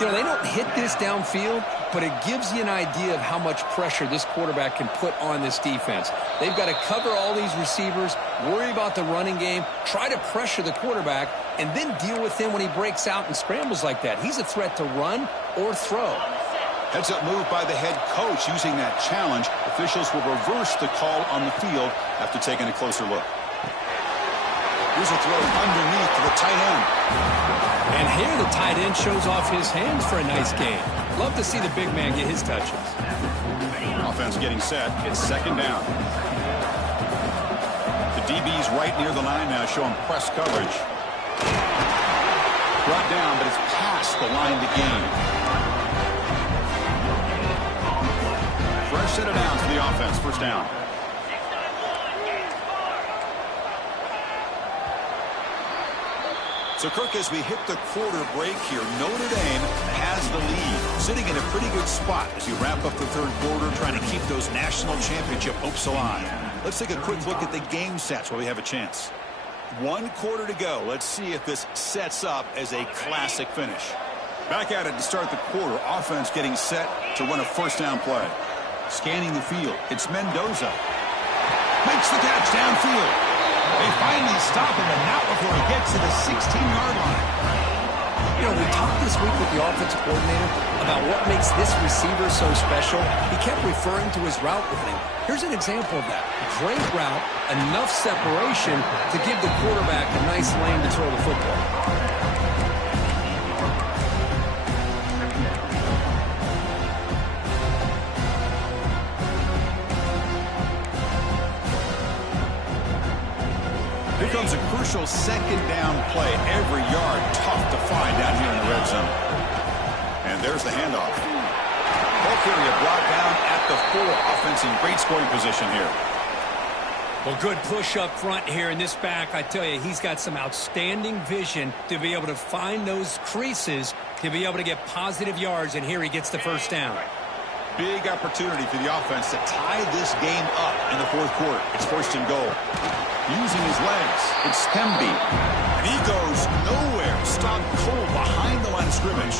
You know, they don't hit this downfield, but it gives you an idea of how much pressure this quarterback can put on this defense. They've got to cover all these receivers, worry about the running game, try to pressure the quarterback, and then deal with him when he breaks out and scrambles like that. He's a threat to run or throw. Heads-up move by the head coach using that challenge. Officials will reverse the call on the field after taking a closer look. Here's a throw underneath to the tight end. And here the tight end shows off his hands for a nice gain. Love to see the big man get his touches. Offense getting set. It's second down. The DB's right near the line now, showing press coverage. Brought down, but it's past the line to gain. Fresh set of downs for the offense. First down. So, Kirk, as we hit the quarter break here, Notre Dame has the lead, sitting in a pretty good spot as you wrap up the third quarter, trying to keep those national championship hopes alive. Let's take a quick look at the game stats while we have a chance. 1 quarter to go. Let's see if this sets up as a classic finish. Back at it to start the quarter. Offense getting set to run a first down play. Scanning the field. It's Mendoza. Makes the catch downfield. They finally stop him, and not before he gets to the 16-yard line. You know, we talked this week with the offensive coordinator about what makes this receiver so special. He kept referring to his route running. Here's an example of that. Great route, enough separation to give the quarterback a nice lane to throw the football. Here comes a crucial second down play. Every yard tough to find down here in the red zone. And there's the handoff. Ball carrier brought down at the 4. Offense in great scoring position here. Well, good push up front here in this back. I tell you, he's got some outstanding vision to be able to find those creases, to be able to get positive yards, and here he gets the first down. Big opportunity for the offense to tie this game up in the fourth quarter. It's first and goal. Using his legs, it's Stemby. And he goes nowhere. Stopped cold behind the line of scrimmage.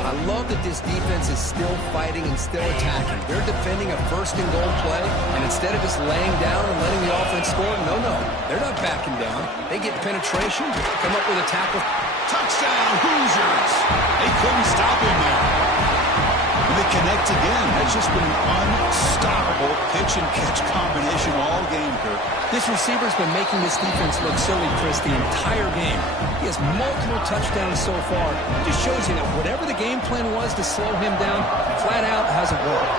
I love that this defense is still fighting and still attacking. They're defending a first and goal play, and instead of just laying down and letting the offense score, no, they're not backing down. They get penetration, come up with a tackle. Touchdown, Hoosiers! They couldn't stop him there. They connect again. That's just been an unstoppable pitch-and-catch combination all game, Kirk. This receiver's been making this defense look silly, Chris, the entire game. He has multiple touchdowns so far. It just shows you that whatever the game plan was to slow him down, flat out hasn't worked.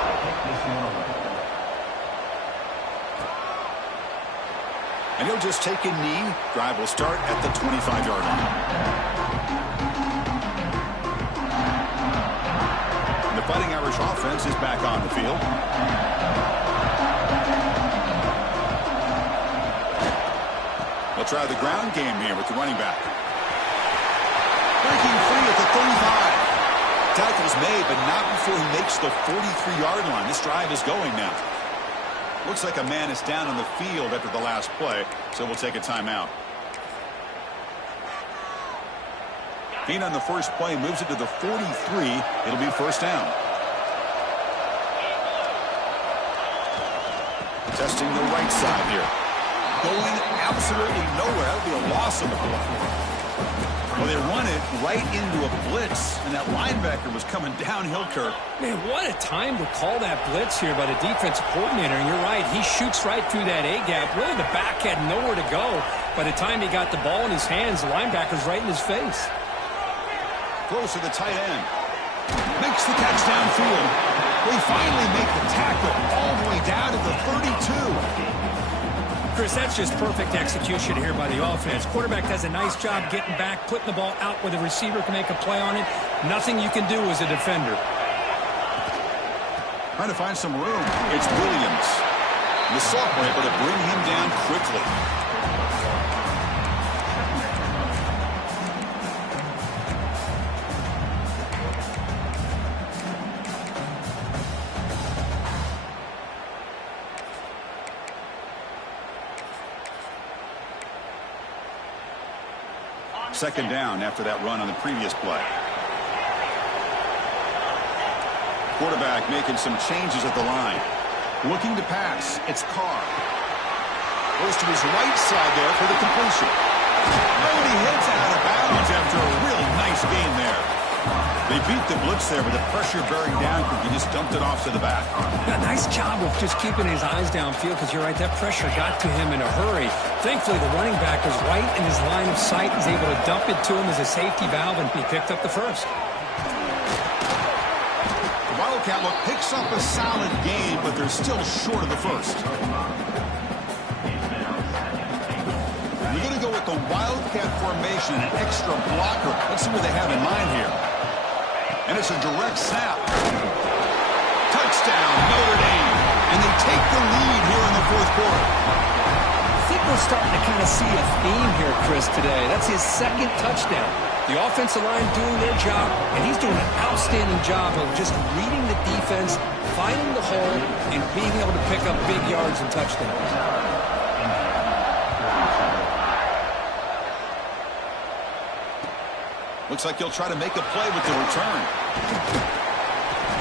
And he'll just take a knee. Drive will start at the 25-yard line. The Fighting Irish offense is back on the field. They'll try the ground game here with the running back. Breaking free at the 35. Tackle's made, but not before he makes the 43-yard line. This drive is going now. Looks like a man is down on the field after the last play, so we'll take a timeout. Gain on the first play moves it to the 43. It'll be first down. Testing the right side here. Going absolutely nowhere. That would be a loss of the ball. Well, they run it right into a blitz, and that linebacker was coming downhill, Kirk. Man, what a time to call that blitz here by the defensive coordinator. And you're right, he shoots right through that A-gap. Really, the back had nowhere to go. By the time he got the ball in his hands, the linebacker's right in his face. Close to the tight end. Makes the catch downfield. They finally make the tackle all the way down to the 32. Chris, that's just perfect execution here by the offense. Quarterback does a nice job getting back, putting the ball out where the receiver can make a play on it. Nothing you can do as a defender. Trying to find some room. It's Williams. The sophomore able to bring him down quickly. Second down after that run on the previous play. quarterback making some changes at the line. Looking to pass. It's Carr. Goes to his right side there for the completion. Oh, and he hits out of bounds after a really nice game there. They beat the blitz there with the pressure bearing down. He just dumped it off to the back. Yeah, nice job of just keeping his eyes downfield because you're right, that pressure got to him in a hurry. Thankfully, the running back was right in his line of sight. He's able to dump it to him as a safety valve, and he picked up the first. The Wildcat look picks up a solid game, but they're still short of the first. We're going to go with the Wildcat formation, an extra blocker. Let's see what they have in mind here. And it's a direct snap. Touchdown, Notre Dame. And they take the lead here in the fourth quarter. I think we're starting to kind of see a theme here, Chris, today. That's his second touchdown. The offensive line doing their job, and he's doing an outstanding job of just reading the defense, finding the hole, and being able to pick up big yards and touchdowns. Looks like he'll try to make a play with the return.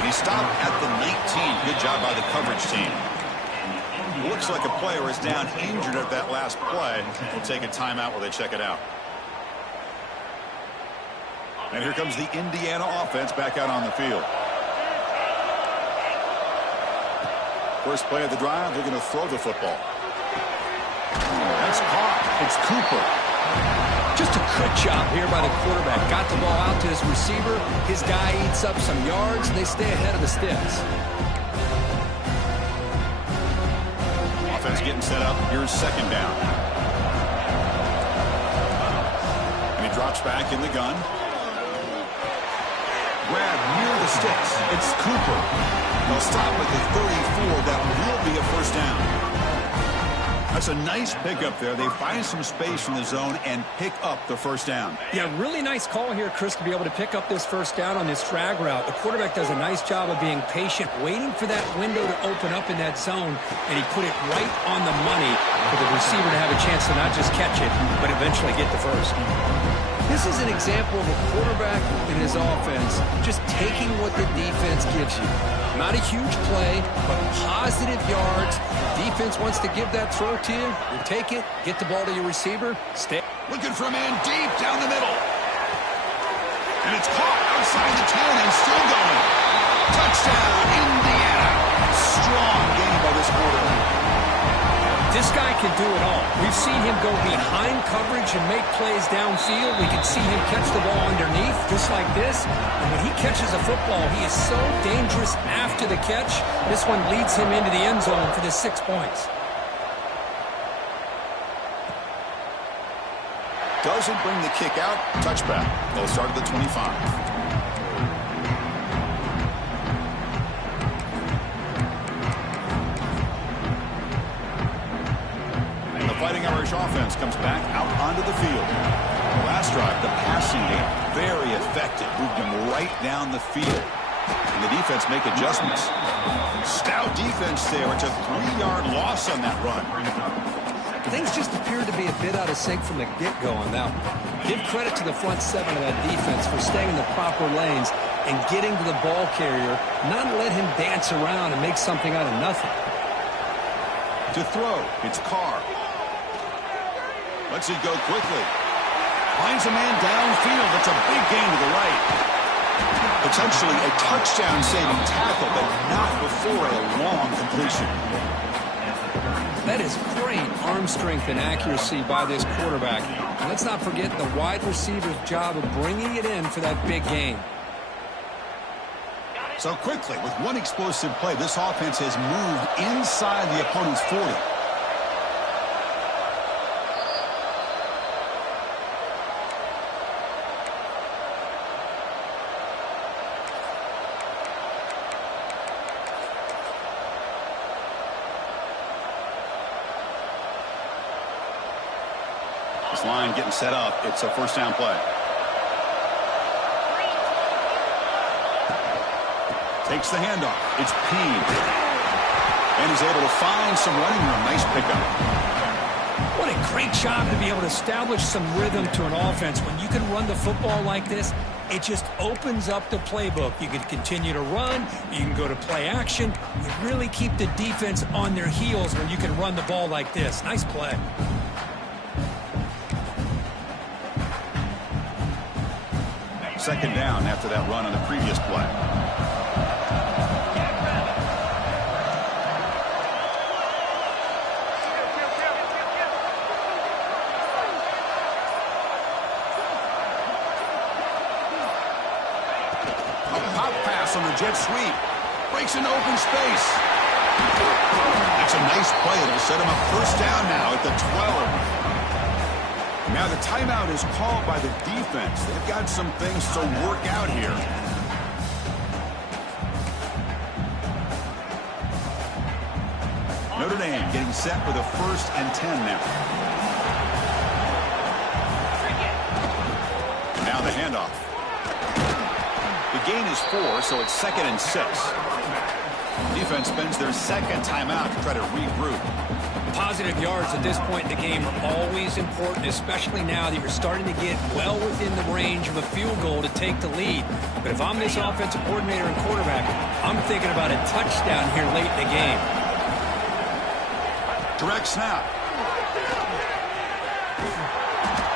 He stopped at the 19. Good job by the coverage team. Looks like a player is down injured at that last play. We'll take a timeout while they check it out. And here comes the Indiana offense back out on the field. First play of the drive, they're going to throw the football. That's caught. It's Cooper. Just a good job here by the quarterback. Got the ball out to his receiver. His guy eats up some yards, and they stay ahead of the sticks. Offense getting set up. Here's second down. And he drops back in the gun. Grab near the sticks. It's Cooper. They'll stop at the 34. That will be a first down. That's a nice pickup there. They find some space in the zone and pick up the first down. Yeah, really nice call here, Chris, to be able to pick up this first down on this drag route. The quarterback does a nice job of being patient, waiting for that window to open up in that zone, and he put it right on the money for the receiver to have a chance to not just catch it, but eventually get the first. This is an example of a quarterback in his offense just taking what the defense gives you. Not a huge play, but positive yards. Defense wants to give that throw to you. You take it, get the ball to your receiver, stay. Looking for a man deep down the middle. And it's caught outside the 10 and still going. Touchdown, Indiana. Strong game by this quarterback. This guy can do it all. We've seen him go behind coverage and make plays downfield. We can see him catch the ball underneath, just like this. And when he catches a football, he is so dangerous after the catch. This one leads him into the end zone for the 6 points. Doesn't bring the kick out. Touchback. They'll start at the 25. Fighting Irish offense comes back out onto the field. Last drive, the passing game, very effective. Moved him right down the field. And the defense make adjustments. Stout defense there. It's a 3-yard loss on that run. Things just appeared to be a bit out of sync from the get-go on that one. Give credit to the front seven of that defense for staying in the proper lanes and getting to the ball carrier, not let him dance around and make something out of nothing. To throw, it's Carr. Lets it go quickly. Finds a man downfield. That's a big gain to the right. Potentially a touchdown-saving tackle, but not before a long completion. That is great arm strength and accuracy by this quarterback. And let's not forget the wide receiver's job of bringing it in for that big gain. So quickly, with one explosive play, this offense has moved inside the opponent's 40. This line getting set up. It's a first down play. Takes the handoff. It's Payne. And he's able to find some running room. Nice pickup. What a Great job to be able to establish some rhythm to an offense. When you can run the football like this, it just opens up the playbook. You can continue to run. You can go to play action. You really keep the defense on their heels when you can run the ball like this. Nice play. Second down after that run on the previous play. On the jet sweep. Breaks into open space. That's a nice play. It'll set him up first down now at the 12. Now the timeout is called by the defense. They've got some things to work out here. Notre Dame getting set with a 1st and 10 now. Now the handoff. The gain is 4, so it's 2nd and 6. Defense spends their second timeout to try to regroup. Positive yards at this point in the game are always important, especially now that you're starting to get well within the range of a field goal to take the lead. But if I'm this offensive coordinator and quarterback, I'm thinking about a touchdown here late in the game. Direct snap.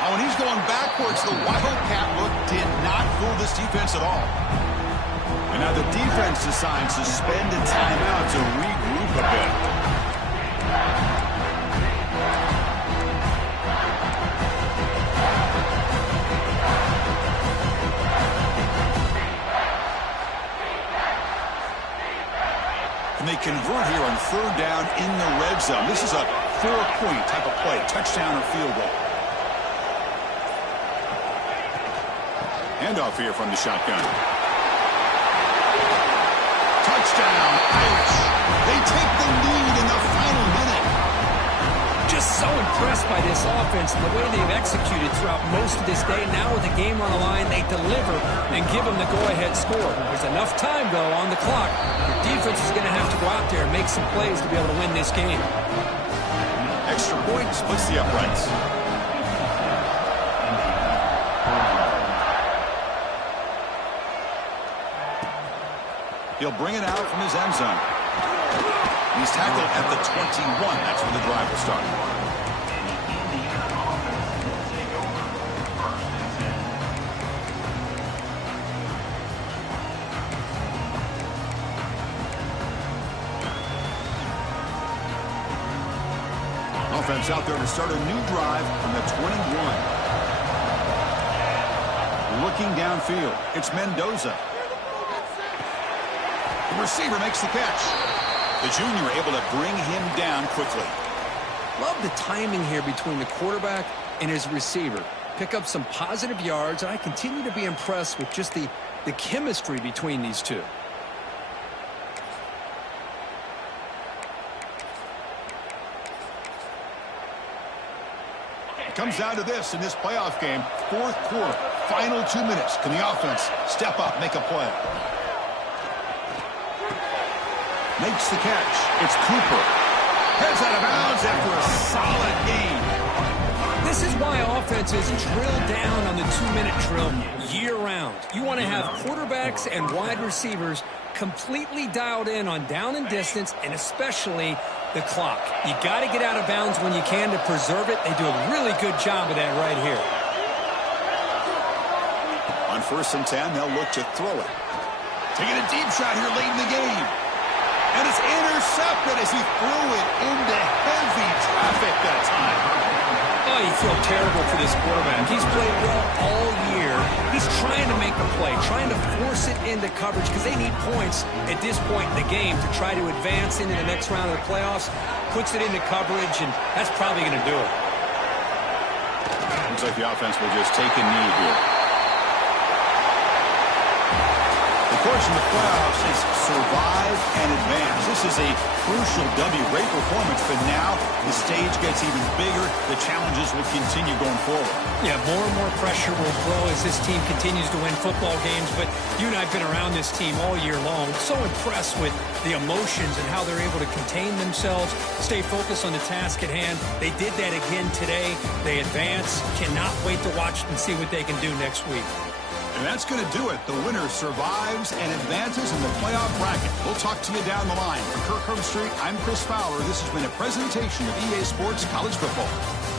Oh, and he's going backwards. The wildcat look did not fool this defense at all. And now the defense decides to spend a timeout to regroup a bit. And they convert here on 3rd down in the red zone. This is a 4-point type of play, touchdown or field goal. Handoff here from the shotgun. Touchdown, Irish. They take the lead in the final minute. Just so impressed by this offense and the way they've executed throughout most of this day. Now with the game on the line, they deliver and give them the go-ahead score. There's enough time, though, on the clock. Your defense is going to have to go out there and make some plays to be able to win this game. Extra point splits the uprights. He'll bring it out from his end zone. He's tackled at the 21. That's where the drive will start. Offense out there to start a new drive from the 21. Looking downfield, it's Mendoza. The receiver makes the catch. The junior able to bring him down quickly. Love the timing here between the quarterback and his receiver. Pick up some positive yards, and I continue to be impressed with just the chemistry between these two. It comes down to this in this playoff game. 4th quarter, final 2 minutes. Can the offense step up, make a play? Makes the catch. It's Cooper. Heads out of bounds after a solid gain. This is why offenses drill down on the 2-minute drill year-round. You want to have quarterbacks and wide receivers completely dialed in on down and distance, and especially the clock. You got to get out of bounds when you can to preserve it. They do a really good job of that right here. On 1st and 10, they'll look to throw it. Taking a deep shot here late in the game. And it's intercepted as he threw it into heavy traffic that time. Oh, you feel terrible for this quarterback. He's played well all year. He's trying to make a play, trying to force it into coverage because they need points at this point in the game to try to advance into the next round of the playoffs. Puts it into coverage, and that's probably going to do it. Looks like the offense will just take a knee here. The course, in the playoffs is survive and advance. This is a crucial W. Great performance, but now the stage gets even bigger. The challenges will continue going forward. Yeah, more and more pressure will grow as this team continues to win football games, but you and I have been around this team all year long. So impressed with the emotions and how they're able to contain themselves, stay focused on the task at hand. They did that again today. They advance. Cannot wait to watch and see what they can do next week. And that's going to do it. The winner survives and advances in the playoff bracket. We'll talk to you down the line. For Kirk Herbstreit, I'm Chris Fowler. This has been a presentation of EA Sports College Football.